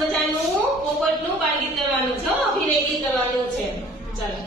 મજાનું પોપટનું બાળગીત કરવાનું છે અભિનેગી કરવાનું છે. ચાલો.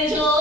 Angel.